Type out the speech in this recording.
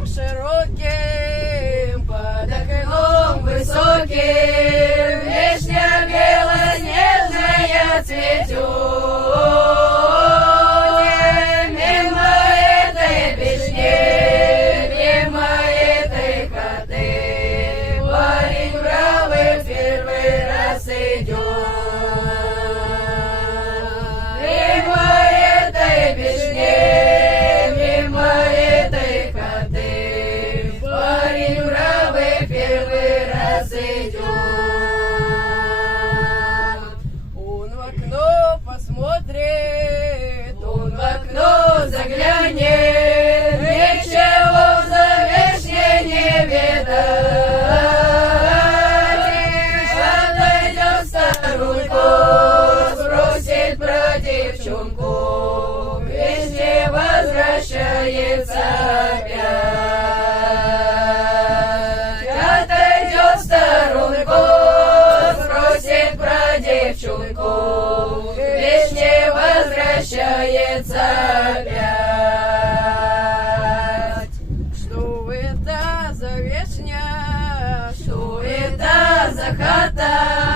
окном широким, под окном высоким, вишня белоснежная цветет. Мимо этой вишни, мимо этой хаты, парень бравый первый раз идет. Мимо этой вишни, мимо этой хаты, парень бравый первый раз идет. Он в окно посмотрит, он в окно заглянет, ничего за вишней не видать. Отойдет старуху, спросит про девчонку, вишня возвращается опять. Отойдет старуху, спросит про девчонку, вишня возвращается опять. Что это за вишня? Что это за хата?